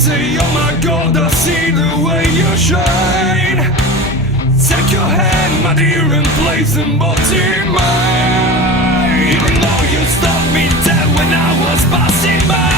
say, oh my God, I see the way you shine. Take your hand, my dear, and place them both in mine. Even though you stopped me dead when I was passing by.